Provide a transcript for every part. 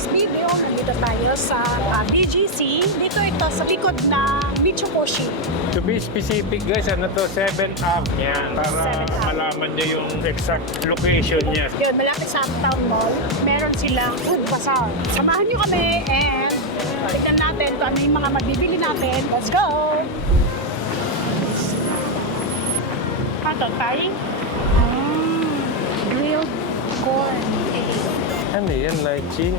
today's video, nandito tayo sa BGC. Dito ito sa likod ng Mitsukoshi. To be specific guys, ano to? 7 Up. Yan, para 7 Up. malaman nyo yung exact location niya. Yun, malapit sa Uptown Mall. Meron silang food bazaar. Samahan nyo kami and balikan natin kung ano yung mga mabibili natin. Let's go! Ito, tayo. Grilled corn. Ano yan? Lychee.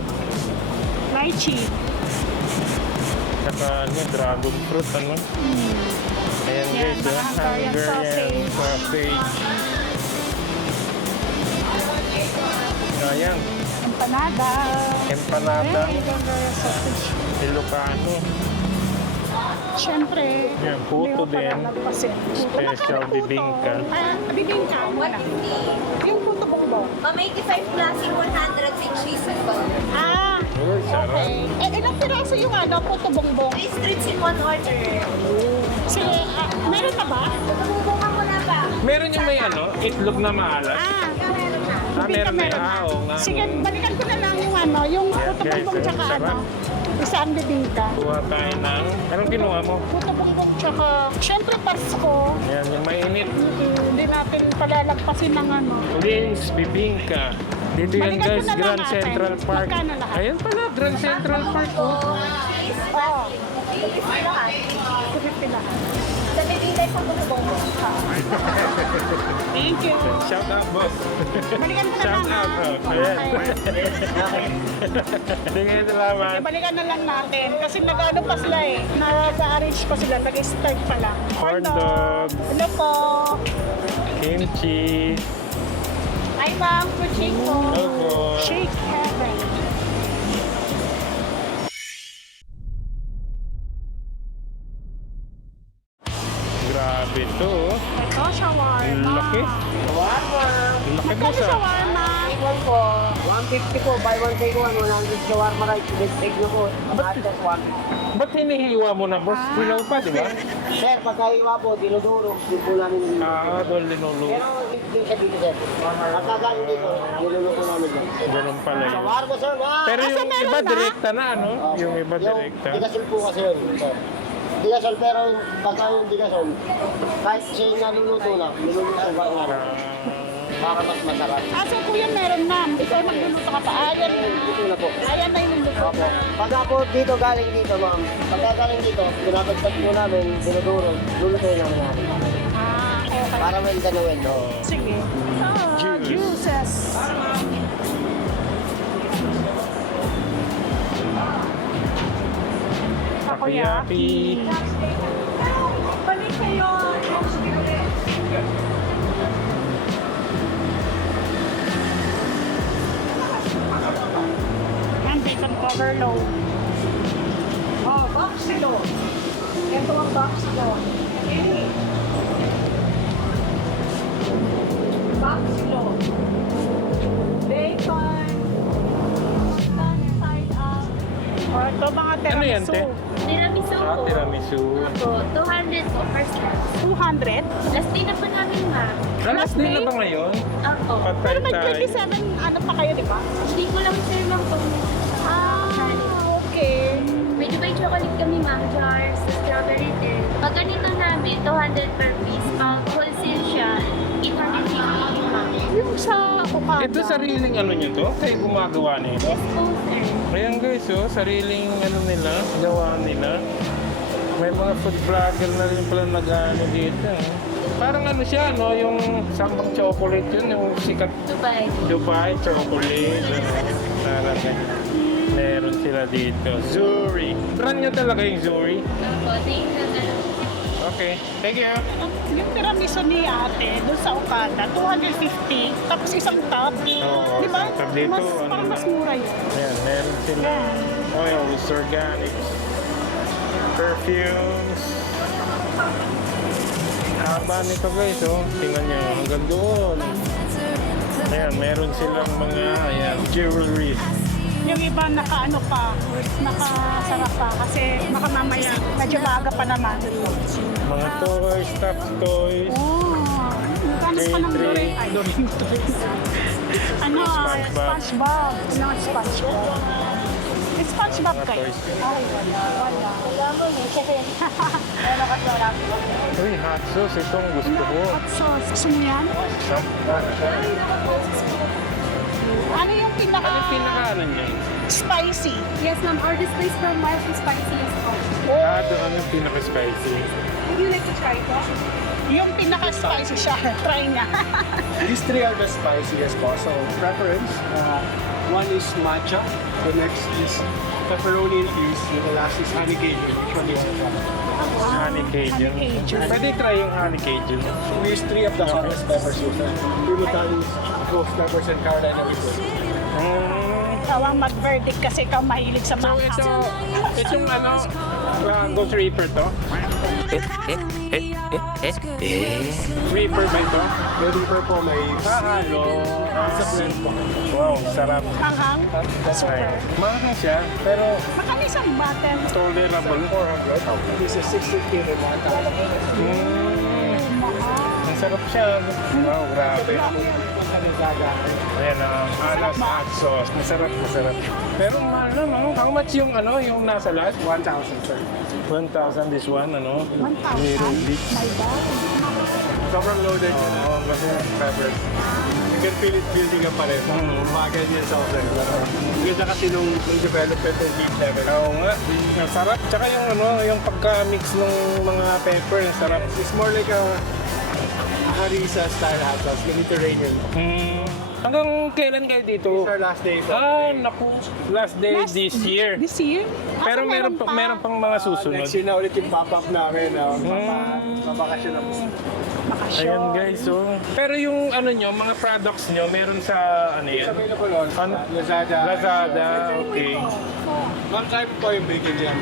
Lychee. Saka ano, dragon fruit, ano? Ayan Yan, guys, mga Hungarian Hungarian sausage. Ayan, Empanada. empanada. Hungarian sausage. Ilocano. Siyempre, Yan, puto hindi ko din. pala nagpasin. Special Magkano puto? bibingka. Bibingka muna. Yung puto bongbong. 85 classic 100 with cheese and butter. Ah, Uy, sarap. okay. Ilang piraso yung puto bongbong? 3 strips in one order. Sige, meron na ba? Bubungan mo na ba? Meron yung may ano, itlog na maalat. Meron na. Meron na. na. Oo nga. Sige, balikan ko na lang yung yung puto guys, bongbong tsaka sarap. isang bibingka. Kuha tayo ng... Anong kinuha mo? Puto bongbong tsaka, syempre Pasko. Yan, yung mainit. Hindi natin palalagpasin ng Wings, bibingka. Dito yan Balikan ko guys, na lang Grand natin. Central Park. Magkano lahat? Ayan pala, Grand Central Park. Oh. Cheese, Oo. cheese lahat. 250 lahat. Sa bibigay sa bubong. Thank you. Shout out, boss. Balikan ko na Shout lang. out. Oh. Ayan. Sige, salamat. Balikan na lang natin. Kasi nag-ano pa sila Nag-arrange pa sila. Nag-start pa lang. Corn dog. Hello po. Kimchi. Hi ma'am. Good shake po. Opo. Shake heaven. Grabe to. oh. Ito, shawarma. Laki. Shawarma. Laki Magkano boss ah. shawarma? One po, 150 po, buy one take one, 100 shawarma rice, best egg na po, atas one. Ba't hinihiwa mo na boss? Hilaw pa, di ba? Sir, pagkahiwa po, dinudurog, yun po namin dito. Doon linuluto. Pero hindi siya dito, sir. Pagkagaling dito, niluluto namin dyan. Ganun pala yun. Shawarma, sir, wow! Pero yung meron iba na? direkta na, ano? Yung iba direkta. Yung digasol po kasi yun, sir. Digasol, pero pagka yung digasol, kahit siya yung naluluto lang, niluluto pa nga. Para mas masarap. So kuya meron na. Ikaw nagluluto ka pa. Ayan. Dito na po. Ayan na yung luto. Opo. Pagka po dito, galing dito, ma'am. Pagka galing dito, binabagtag po namin, dinudurog, lulutuin namin natin. Okay. Para well done na well, no? Sige. Juices. Takoyaki. Balik kayo. Yan, bacon overload. Oh, box silo. Ito ang box silo. Box silo. Bacon. Side up. O, ito mga Ano yan, tiramisu. te? Tiramisu po. Tiramisu. Opo, 200 po first class. 200. Last day na po namin, ma'am. Last day na ba ngayon? Opo. Patay Pero may tayo. 27, ano pa kayo, di ba? Hindi ko lang sir lang po. Okay. Medyo may chocolate kami, ma'am. Jars, strawberry din. Pag ganito namin, 200 per piece. Pag wholesale siya, 850 ma'am. Yung sa Okada. Ito sariling ano nyo to? Kayo gumagawa nito? Yes po, sir. Ayan guys, oh, sariling ano nila, gawa nila. May mga food vlogger na rin pala nag-ano dito. Parang ano siya, no? Yung sambang chocolate yun, yung sikat Dubai. Dubai chocolate. Parang ganyan. Meron sila dito. Zuri. Brand nyo talaga yung Zuri? Opo, thank you na lang. Okay, thank you. Yung tiramisu ni ate, doon sa Okada, 250. Tapos isang tub. Oo, Di ba? isang tub dito, Mas, ano parang mas lang. mura yun. Ayan, meron sila oils, organics, perfumes. Haba nito guys, oh. Tingnan nyo, hanggang doon. Ayan, meron silang mga, ayan, jewelry. Yung iba nakaano pa, nakasarap pa kasi baka mamaya medyo maaga pa naman. Mga toys, stuffed toys. Oh, magkano pa ng J3. Doraemon? Ay, Doraemon. Ano, SpongeBob. SpongeBob. Ano, SpongeBob. Sibak Mga kayo. toys. Ay, wala. Wala mo eh. Kasi ano kasi wala ko. Uy, hot sauce. Itong gusto ko. Hot sauce. Gusto mo yan? Ano yung pinaka... Ano yung pinaka-ano niya? spicy? Yes ma'am, our displays from mild to spicy as well. Ah, ito ano yung pinaka-spicy. Would you like to try it? Yung pinaka-spicy siya. Try na. These three are the spiciest po. So, preference. One is matcha. The next is pepperoni infused. And the last is honey cajun. Which one do you want to try? Honey Cajun. Honey Cajun. Pwede try yung honey Cajun. We use three of the hottest peppers. Pimitanis, ghost peppers, and Carolina reaper. Tawang mag-verdict kasi ikaw mahilig sa So manghang. itong ano, Ghost Reaper to? Reaper ba ito? The reaper po may Halo. sa blend po. Wow, sarap. Manghang? Ay, mahal siya, pero Makanis ang button. tolerable. 400. This is 650 and 1,000. Ang sarap siya. Wow, grabe. Ayan alas hot sauce. Masarap, masarap. Pero mahal naman. How much yung ano, yung nasa last? 1,000, sir. 1,000 this one, ano? 1,000? Little bit. My God. Sobrang loaded yun. Oo, kasi Peppers. You can feel it building up pa rin. Umaga niya sa oven. Ganda kasi nung development ng heat level. oo nga. Ang sarap. Tsaka yung ano, yung pagka-mix ng mga pepper, ang sarap. It's more like a harissa style hot sauce, Mediterranean. Hanggang kailan kayo dito? It's our last day. Naku. Last day this year. This year? Pero meron pang mga susunod. Next year na ulit yung pop-up namin. Mabakasyon na po. Ayan guys, so. Pero yung ano nyo, mga products nyo, meron sa ano It's yan? available on Ano? Lazada. Lazada, okay. Ma'am, try po yung bacon dyan.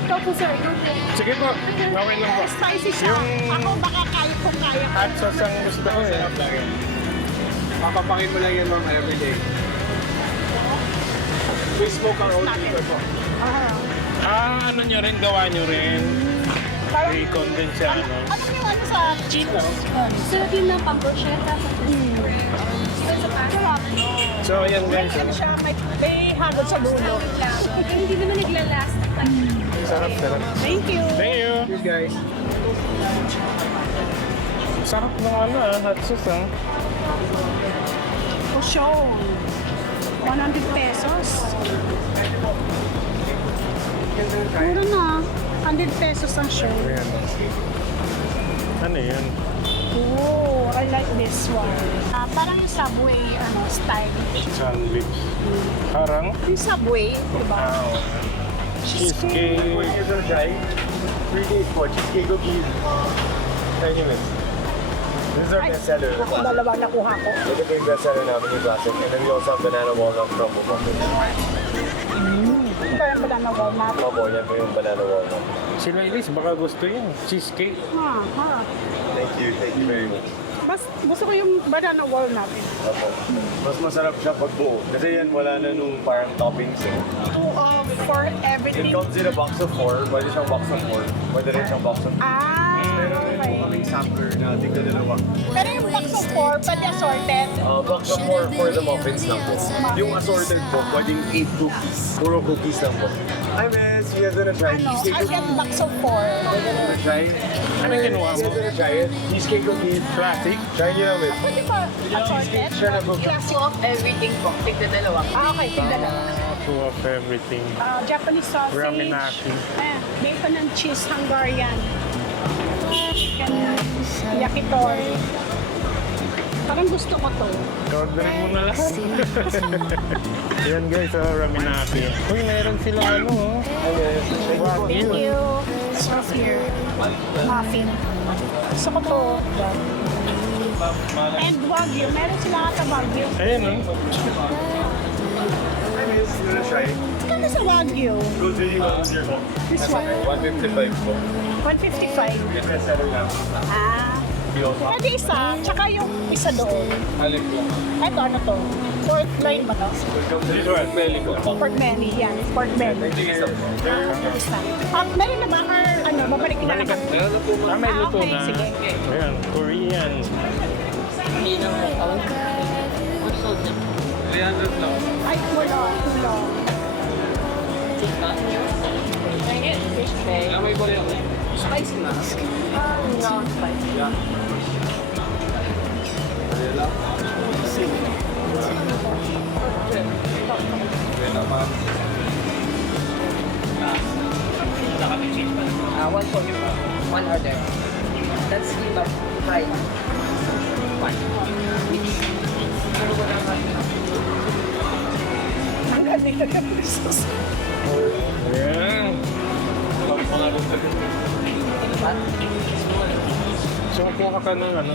Ikaw po sir, go po. Sige po, okay lang po. Spicy siya. Yung- Ako baka kaya kung kaya ko. Hot sauce ang gusto ko eh. Sarap lang yan. Papapakin mo lang yan, ma'am, everyday. We smoke our own liquor po. Ano nyo rin, gawa nyo rin. Parang, Bacon din siya, ano. ano yung ano sa chips? Sarap yun ng pang-brocheta. Sarap. So ayan guys, Ano siya, may hagod sa dulo. Hindi naman naglalast. sarap, sarap. Thank you. Thank you. Cheers, guys. Sarap ng ano hot sauce Pusyong. 100 pesos. Mura na. 100 pesos ang show. Ayan. Ano yan? Oh, I like this one. Parang yung Subway style. Sandwich. Parang? Yung Subway, di ba? Cheesecake. What you gonna try? 3 days po, cheesecake cookies. Tiny mix. This is our Ay, best seller. ako dalawa nakuha ko. Ito po yung best seller namin yung classic. And then we also have banana walnut crumble muffin. Ito yung banana walnut. Opo, yan po yung banana walnut. Sila Elise, baka gusto yun. Cheesecake. Ha. Thank you very much. Mas gusto ko yung banana walnut. Opo. Mas masarap siya pag buo. Kasi yan wala na nung parang toppings eh. 2 for It everything. comes in a box of 4. Pwede siyang box of 4. Pwede rin siyang box of 2. Meron rin po Okay. kaming sampler na tigda dalawa. Pero yung box of 4, pwede assorted. Box of 4 for the muffins lang po. Yung assorted po, pwedeng 8 cookies. Puro cookies lang po. Hi miss, you guys gonna try cheesecake I get cookies? box of 4. Gonna try? Ano yung kinuha You mo? guys gonna try it? Cheesecake cookies. Classic? Try nyo na miss. Pwede ba assorted? Share na po. Classic. Everything po, tigda dalawa. Okay, tignan lang. Two of everything. Japanese sausage. Ramenaki. Bacon and cheese Hungarian. Chicken yakitori. Parang gusto ko to. Orderin mo na lang. Yan guys, ramenaki. Uy, meron silang ano Thank you. Sauce here. Muffin. Gusto ko to. And Wagyu. Meron sila ata Wagyu. Ayan Hi miss, you gonna try? Kano sa Wagyu? Go to you on your phone. This one. 155 po. 155. Yung best seller namin. We also have Pwede isa. Tsaka yung isa doon. alip po. Ito, ano to? Pork loin ba to? This one, belly po. Pork belly. Yan. Pork belly. Isa po. Isa. Meron na ba? Or ano, babalik na lang. may luto okay, na. sige. Ayan, Korean. 300 lang. Ay, wala. Kulang. May bali ako. Spicy na. No, spicy. Yeah. Dali lang. Wala pa. One for you. One order. That's the fried. One. Ayan. So, kuha ka ng ano?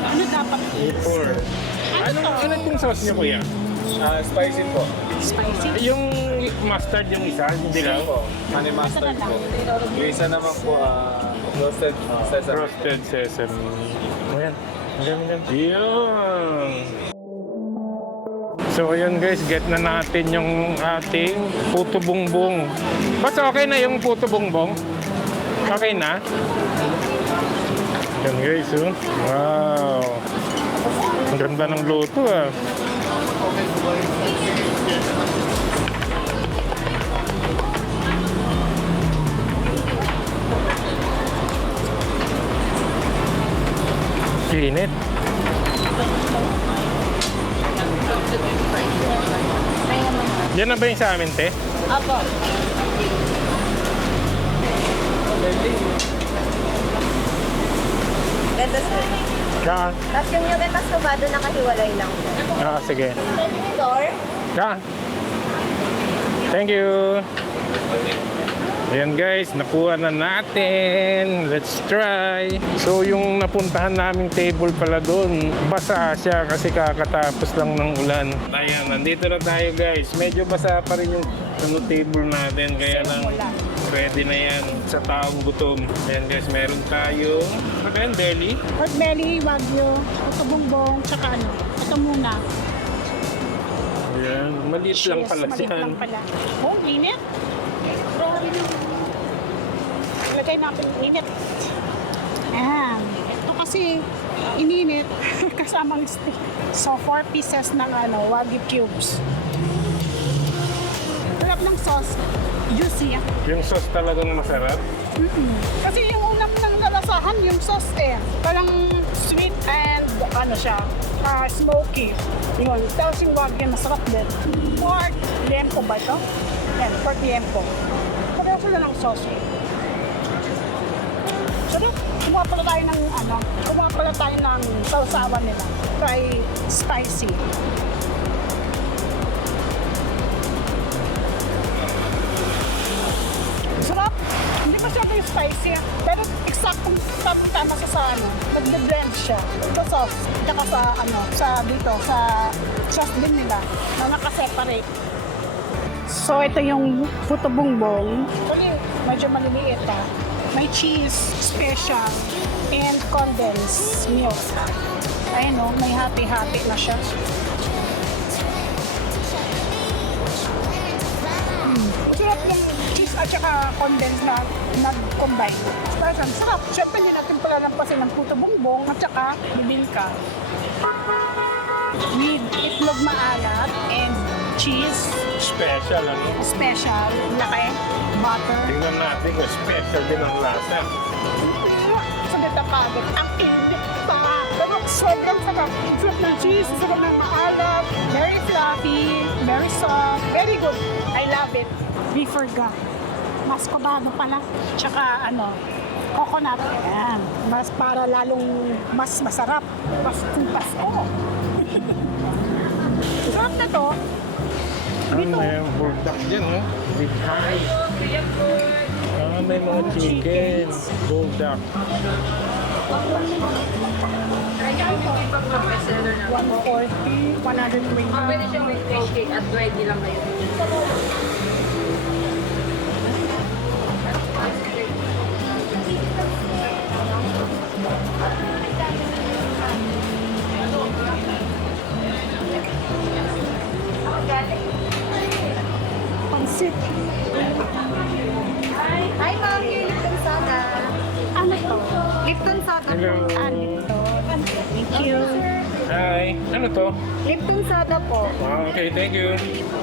Ano dapat? Ipor. Ano itong sauce niyo, kuya? Spicy po. Spicy? Yung mustard yung isa, hindi lang. Po. Honey mustard po. Yung isa naman po, roasted sesame. Roasted sesame. Ayan. Ayan. Yun. So ayun guys, get na natin yung ating puto bongbong. Basta okay na yung puto bongbong? Okay na? Yan guys, oh. Wow. Ang ganda ng luto ah. Init. Yan na ba yung sa amin, te? Apo. Ganda sir. Ka. Tapos yung yogurt mas tubado nakahiwalay lang. Ah, sige. Door? Ka. Thank you. Ayan guys, nakuha na natin. Let's try. So yung napuntahan naming table pala doon, basa siya kasi kakatapos lang ng ulan. Ayan, nandito na tayo guys. Medyo basa pa rin yung table natin. Kaya lang pwede na yan sa taong gutom. Ayan guys, meron tayo. Ano ba yan, deli? Pork belly, wagyu, puto bongbong, tsaka ano. Ito muna. Ayan, maliit lang Cheese, pala maliit yan. lang pala. Oh, init. Grabe na. Ilagay natin init. Ayan. Ito kasi ininit kasamang steak. So, 4 pieces ng wagyu cubes. Sarap ng sauce. Juicy. Yung sauce talagang masarap. Kasi yung unang nang nalasahan, yung sauce parang sweet and smoky. Yun. Tapos yung wagyu, masarap din. Pork liempo ba ito? Yan, pork liempo. Pareho sila ng sauce. Sarap. Kumuha pala tayo ng sausawan nila. Try spicy. Sarap. Hindi pa siya yung spicy. Pero eksaktong tama siya sa nag-blend siya. Ito sauce. Tsaka sa sauce din nila na nakaseparate. So ito yung puto bongbong. Medyo maliliit May cheese, special, and condensed milk. Ayun may hati-hati na siya. Sarap yung cheese at saka condensed na nag-combine. Sarap. Siyempre hindi natin palalampasin ng puto bongbong at saka bibingka. With itlog maalat and cheese, Special ano? special, laki, butter. Tingnan natin kung special din ang lasa. Sabi na kagad, ang init pa. Pero sobrang sarap. Ang sarap ng cheese, sarap ng maalat, very fluffy, very soft, very good. I love it. We forgot. Mascobado pala. Tsaka coconut. Ayan. Mas para lalong mas masarap. Paskong Pasko. Sarap na to. Ano may buldak dyan, no? Big high. May mga chicken. Buldak. 140, 120. Pwede siyang may fish cake at ready lang kayo. Pansit. Hi ma'am, yung Lipton Soda. Ano to? Lipton Soda. Hello. Thank you. Hi. Ano to? Lipton soda po. Okay, thank you.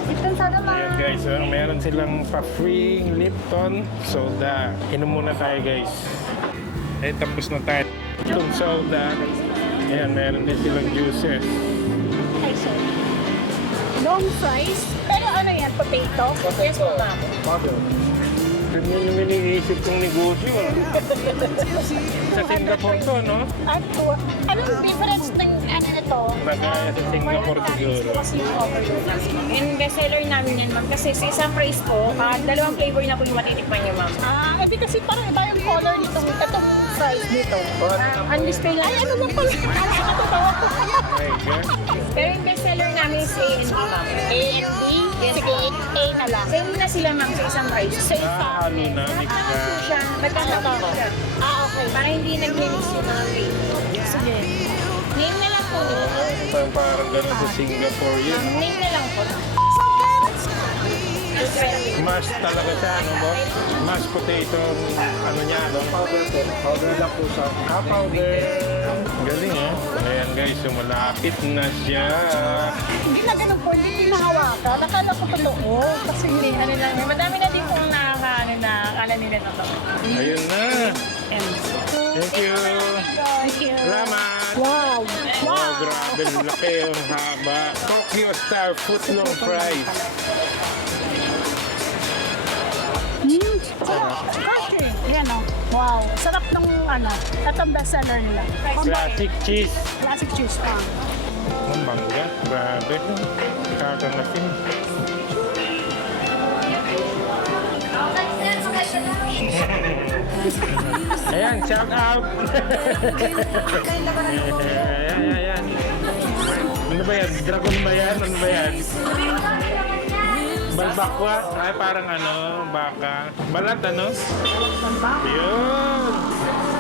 Lipton soda, Ayan ma'am. guys, meron silang pa-free Lipton soda. Inom muna tayo guys. Tapos na tayo. Lipton soda. Ayan, meron din silang juices. Ay, sorry. Long fries. Pero ano yan, potato? Yes po, ma'am. Ganyan yung iniisip kong negosyo. Sa Singapore to, no? Anong difference ng ano nito? Bagaya sa Singapore siguro. And bestseller namin yan, ma'am. Kasi sa isang price po, dalawang flavor na po yung matitikman niyo, ma'am. Edi kasi parang iba yung color nitong itong fries dito. Undisplay lang. Ay, ano ba pala? Ano ba ito? My God. Pero yung bestseller namin is A&B, ma'am. A&B? Sige, A na lang. Same na sila, ma'am, sa isang price. Sa isa. Halo na, mix Magkakaroon na. po siya. Magkakaroon po siya. Okay. Para hindi nag-mix yung mga flavor. Sige. Name na lang po. Parang ganun sa Singapore yun. Name na lang po. Mashed talaga siya, ano ba? Mashed potato, ano niya, no? Powder po. Powder lang po sa Powder. Galing, eh. Ayan guys, so malapit na siya. Hindi na ganun po, hindi nahawakan. Nakala ko totoo. Kasi Hindi, ano lang. Madami na din pong akala nila totoo. Ayun na. Thank you. Thank you. Salamat. Wow. Oh, grabe, laki yung haba. Tokyo Star Footlong Fries. Okay. Yan o. Wow. Sarap ng ano. Ito ang bestseller nila. Classic cheese. Classic cheese pa. Ang bangga. Grabe. Kakanasin. Ayan, shout out. Ayan. Ano ba yan? Dragon ba yan? Ano ba yan? Balbakwa? Ay, parang ano, baka. Balat, ano? Yun.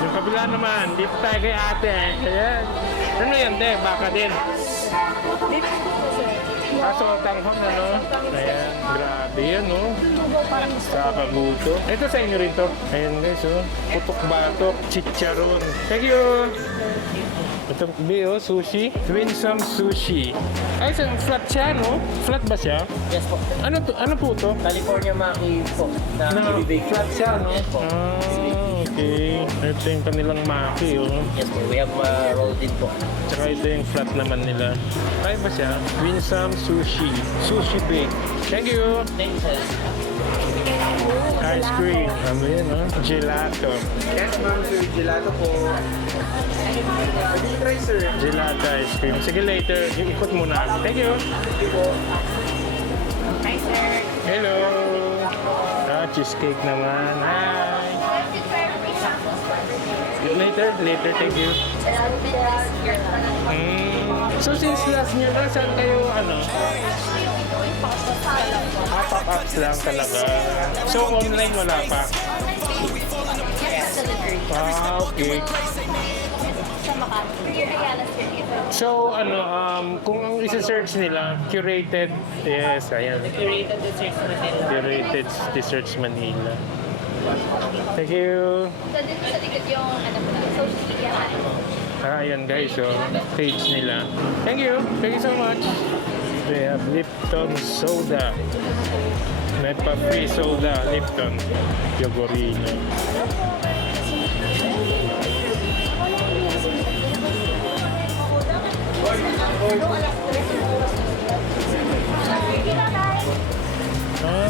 Yung kabila naman, dito tayo kay ate. Ayan. Ano yan, te? Baka din. Kaso, tanghong, ano? Ayan, grabe yan, no? Kakaguto. Ito sa inyo rin to. Ayan guys, oh. Putok-batok, chicharon. Thank you! Ito, B, sushi. Winsome sushi. Ay, flat siya, no? Flat ba siya? Yes po. Ano po to? California Maki po. Na bibig. Flat siya, no? Yes po. Okay. Ito yung kanilang maki, oh. Yes po. We have rolled in po. Tsaka ito yung flat naman nila. Kaya ba siya? Winsome sushi. Sushi bake. Thank you! Thank you, sir. Ice cream. Ano yun, no? Gelato. Yes, ma'am, sir. Gelato po. Pwede try, sir. Gelato ice cream. Sige, later. Ikot muna. Thank you. Hi, sir. Hello. Cheesecake naman. Hi. Later. Later. Thank you. So, since last year na, saan kayo, ano? Pop-ups lang talaga. So, online wala pa? Okay. So, ano, kung ang isa-search nila, curated, yes, ayan. Curated desserts na nila. Curated Desserts Manila. Thank you. So, dito sa likod yung ano po na, social media natin. Ayan guys, so, page nila. Thank you. Thank you so much. They have Lipton soda. May pa free soda, Lipton. Yogurino.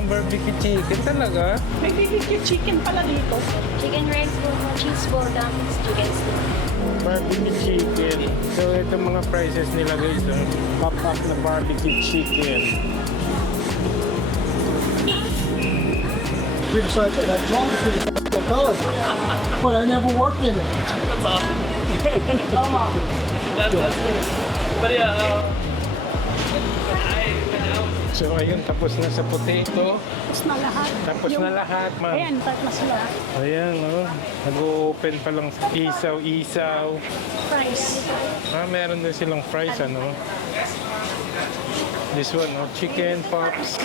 Barbecue chicken talaga. May BBQ chicken pala dito. Chicken rice po, cheese ball dumplings, chicken stew. Barbecue chicken. So, ito mga prices nila guys. Pop-up na barbecue chicken. Big size of that drum for college, but I never worked in it. So, ayun, tapos na sa potato. Tapos na lahat. Tapos na lahat, ma'am. Ayan, tapos na sila. Ayan, oh. Nag-open pa lang isaw-isaw. Fries. Meron din silang fries, ano. This one, oh. Chicken pops.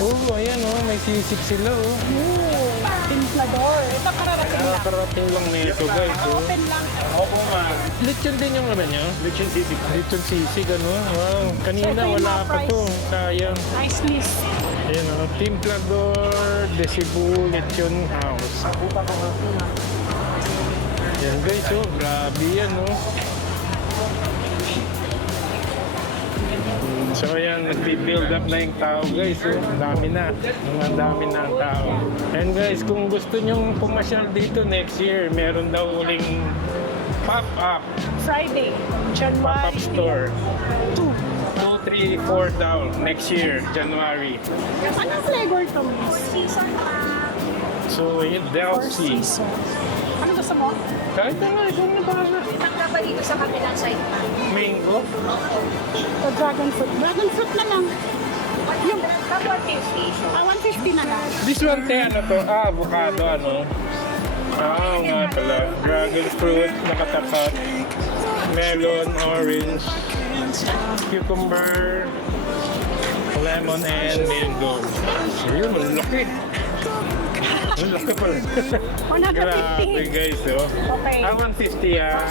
Oh, ayan, oh. May sisig sila, oh. Templador. Ito kararating lang. Nakakarating lang nito guys. Oh. Open lang. Opo, ma'am. Lechon din yung ano nyo? Lechon sisig. Lechon sisig ano? Wow. Kanina So, ito yung wala mga pa to. price. Sayang. Nice list. Ayan o. Templador de Cebu Lechon House. Yan guys oh. Grabe yan oh. So ayan, nag-build up na yung tao guys. Oh. Ang dami na. Ang dami na ang tao. And guys, kung gusto nyong pumasyal dito next year, meron daw uling pop-up. Friday, Pop-up January store. 2, 2. 3, 4 daw next year, January. Anong flavor to, miss? Season pa. So yun, Delcy. Season. Ano gusto mo? Kahit na nga, ikaw na bahala. Tangka pa dito sa kabilang side pa. Mango. O dragon fruit. Dragon fruit na lang. Yung Kapwa 50. 150 na lang. This one, te, ano to? Ah, avocado, ano? Ah, nga pala. Dragon fruit, nakatapat. Melon, orange. Cucumber. Lemon and mango. Ayun, ang laki. Ang laki pala. 150. Grabe guys, oh. Okay. Ah, 150 yan.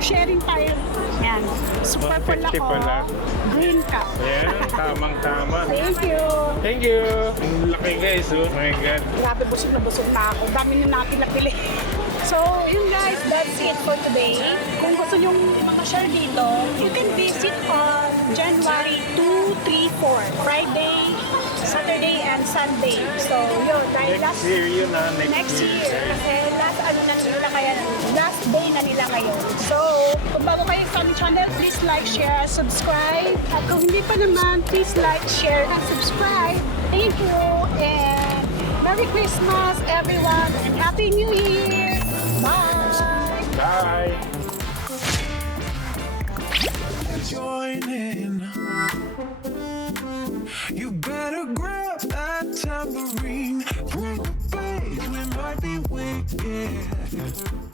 Sharing tayo. Yan. Super pala 150 ko. pala. Green cup. Ayan, tamang-tama. Thank you. Thank you. Ang laki guys, oh. My God. Grabe, busog na ako. Dami na natin napili. So, yun guys, that's it for today. Kung gusto nyo makashare dito, you can visit on January 2, 3, 4. Friday, Saturday, and Sunday. So, yun. Dahil Next year yun ah. next year. Kasi last ano na nila kaya last day na nila ngayon. So, kung bago kayo sa aming channel, please like, share, subscribe. At kung hindi pa naman, please like, share, and subscribe. Thank you. And Merry Christmas, everyone. And Happy New Year. Bye. Bye. Join in. You better grab that tambourine. Babe, we might be wicked.